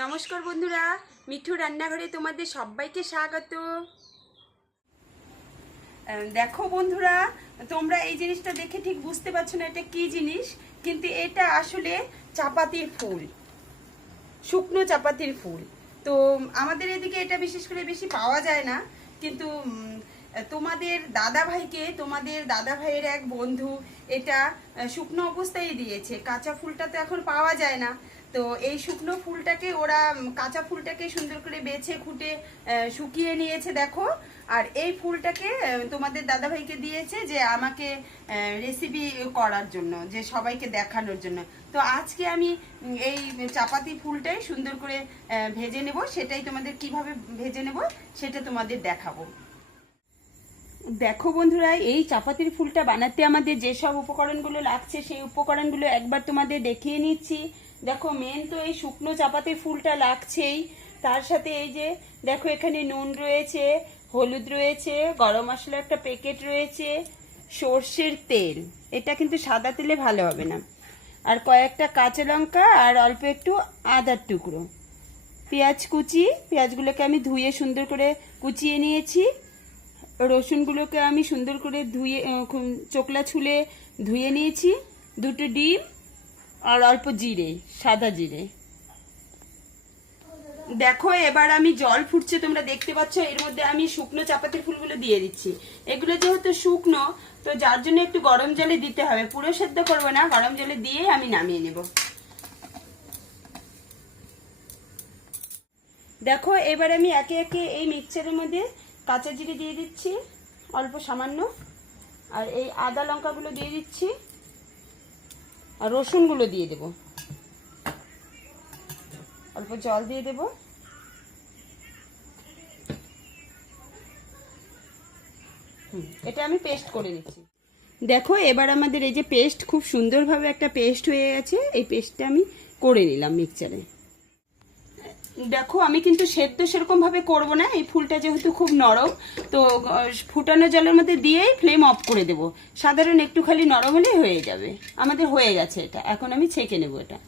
নমস্কার বন্ধুরা, মিঠু রান্নাঘরে তোমাদের সবাইকে স্বাগত। দেখো বন্ধুরা, তোমরা এই জিনিসটা দেখে ঠিক বুঝতে পারছ না এটা কি জিনিস, কিন্তু এটা আসলে চাপাতির ফুল, শুকনো চাপাতির ফুল। তো আমাদের এদিকে এটা বিশেষ করে বেশি পাওয়া যায় না, কিন্তু তোমাদের দাদা ভাইকে তোমাদের দাদা ভাইয়ের এক বন্ধু এটা শুকনো অবস্থায় দিয়েছে। কাঁচা ফুলটা তো এখন পাওয়া যায় না। তো এই শুকনো ফুলটাকে ওরা কাঁচা ফুলটাকে সুন্দর করে বেছে, খুঁটে শুকিয়ে নিয়েছে, দেখো। আর এই ফুলটাকে তোমাদের দাদা ভাইকে দিয়েছে যে আমাকে রেসিপি করার জন্য, যে সবাইকে দেখানোর জন্য। তো আজকে আমি এই চাপাতি ফুলটাই সুন্দর করে ভেজে নেব। সেটাই তোমাদের কীভাবে ভেজে নেব, সেটা তোমাদের দেখাবো। দেখো বন্ধুরা, এই চাপাতির ফুলটা বানাতে আমাদের যেসব উপকরণগুলো লাগছে, সেই উপকরণগুলো একবার তোমাদের দেখিয়ে নিচ্ছি। দেখো মেন তো এই শুকনো চাপাতে ফুলটা লাগছেই। তার সাথে এই যে, দেখো, এখানে নুন রয়েছে, হলুদ রয়েছে, গরম মশলা একটা প্যাকেট রয়েছে, সর্ষের তেল। এটা কিন্তু সাদা তেলে ভালো হবে না। আর কয়েকটা কাঁচা লঙ্কা আর অল্প একটু আদার টুকরো। পেঁয়াজ কুচি, পেঁয়াজগুলোকে আমি ধুয়ে সুন্দর করে কুচিয়ে নিয়েছি। রসুনগুলোকে আমি সুন্দর করে ধুয়ে চোকলা ছুলে ধুয়ে নিয়েছি। দুটো ডিম আর অল্প জিরে, সাদা জিরে। দেখো, এবার আমি জল ফুটছে, তোমরা দেখতে পাচ্ছ, এর মধ্যে আমি শুকনো চাপাতির ফুলগুলো দিয়ে দিচ্ছি। এগুলো যেহেতু শুকনো, তো যার জন্য একটু গরম জলে দিতে হবে। পুরো সেদ্ধ করব না, গরম জলে দিয়ে আমি নামিয়ে নেব। দেখো, এবার আমি একে একে এই মিক্সচারের মধ্যে কাঁচা জিরে দিয়ে দিচ্ছি, অল্প সামান্য। আর এই আদা লঙ্কাগুলো দিয়ে দিচ্ছি। আর রসুনগুলো দিয়ে দেব। অল্প জল দিয়ে দেব। এটা আমি পেস্ট করে নিচ্ছি। দেখো, এবার আমাদের এই যে পেস্ট খুব সুন্দরভাবে একটা পেস্ট হয়ে গেছে। এই পেস্টটা আমি করে নিলাম মিক্সচারে দেখো, আমি কিন্তু সেদ্ধ সেরকম ভাবে করব না। এই ফুলটা যেহেতু খুব নরম, তো ফুটানো জলের মধ্যে দিয়েই ফ্লেম অফ করে দেব। সাধারণ একটু খালি নরম হলেই হয়ে যাবে। আমাদের হয়ে গেছে এটা। এখন আমি ছেঁকে নেব এটা।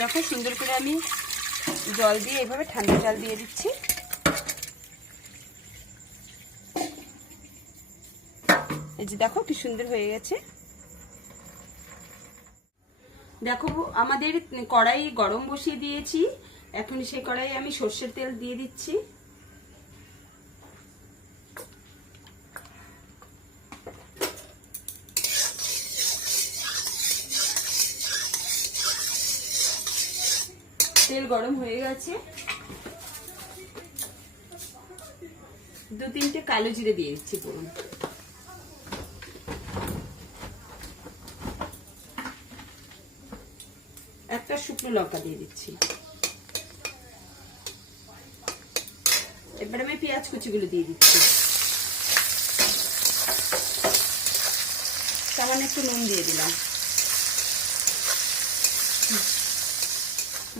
দেখো, সুন্দর করে আমি জল দিয়ে এভাবে ঠান্ডা জল দিয়ে দিচ্ছি। এই যে দেখো, কি সুন্দর হয়ে গেছে। দেখো আমাদের কড়াই গরম বসিয়ে দিয়েছি। এখন সেই কড়াই আমি সর্ষের তেল দিয়ে দিচ্ছি। তেল গরম হয়ে গেছে। দু তিনটে কালো জিরে দিয়ে দিচ্ছি পুরো একটা শুকনো লঙ্কা দিয়ে দিচ্ছি। এবার আমি পেঁয়াজ কুচিগুলো দিয়ে দিচ্ছি। সামান্য একটু নুন দিয়ে দিলাম।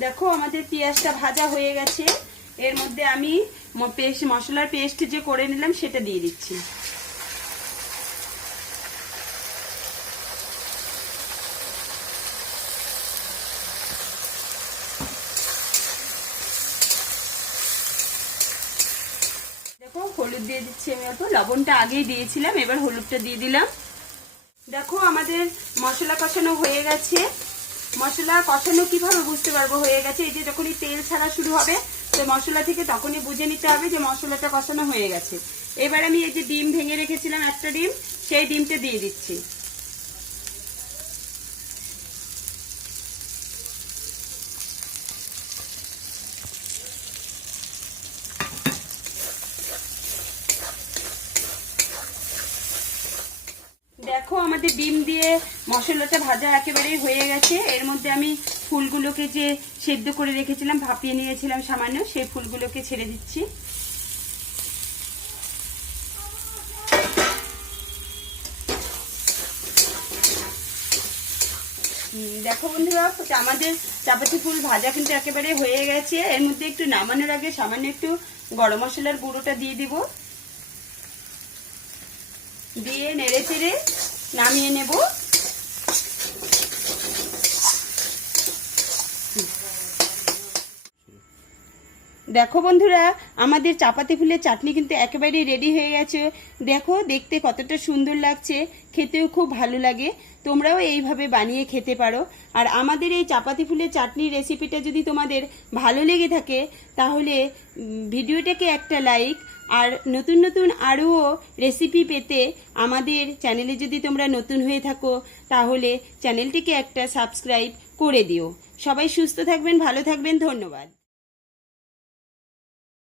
দেখো আমাদের পেঁয়াজটা ভাজা হয়ে গেছে। এর মধ্যে আমি পেস্ট মশলার পেস্ট যে করে নিলাম সেটা দিয়ে দিচ্ছি দেখো হলুদ দিয়ে দিচ্ছি আমি অত, লবণটা আগেই দিয়েছিলাম, এবার হলুদটা দিয়ে দিলাম। দেখো আমাদের মশলা কষানো হয়ে গেছে। মশলা কষানো কীভাবে বুঝতে পারব? হয়ে গেছে, এই যে যখনই তেল ছাড়া শুরু হবে, তো মশলা থেকে তখনই বুঝে নিতে হবে যে মশলাটা কষানো হয়ে গেছে। এবার আমি এই যে ডিম ভেঙে রেখেছিলাম একটা ডিম, সেই ডিমটা দিয়ে দিচ্ছি। দেখো, আমাদের ডিম দিয়ে মশলাটা ভাজা একেবারেই হয়ে গেছে। এর মধ্যে আমি ফুলগুলোকে যে সেদ্ধ করে রেখেছিলাম, ভাপিয়ে নিয়েছিলাম সামান্য, সেই ফুলগুলোকে ছেড়ে দিচ্ছি। দেখো বন্ধুরা, আমাদের চাপাতি ফুল ভাজা কিন্তু একেবারে হয়ে গেছে। এর মধ্যে একটু নামানোর আগে সামান্য একটু গরম মশলার গুঁড়োটা দিয়ে দিব। দিয়ে নেড়ে চেড়ে নামিয়ে নেব। দেখো বন্ধুরা, আমাদের চাপাতি ফুলের চাটনি কিন্তু একেবারেই রেডি হয়ে গেছে। দেখো, দেখতে কতটা সুন্দর লাগছে, খেতেও খুব ভালো লাগে। তোমরাও এইভাবে বানিয়ে খেতে পারো। আর আমাদের এই চাপাতি ফুলের চাটনির রেসিপিটা যদি তোমাদের ভালো লেগে থাকে, তাহলে ভিডিওটাকে একটা লাইক আর নতুন নতুন আরও রেসিপি পেতে আমাদের চ্যানেলে যদি তোমরা নতুন হয়ে থাকো, তাহলে চ্যানেলটিকে একটা সাবস্ক্রাইব করে দিও। সবাই সুস্থ থাকবেন, ভালো থাকবেন, ধন্যবাদ।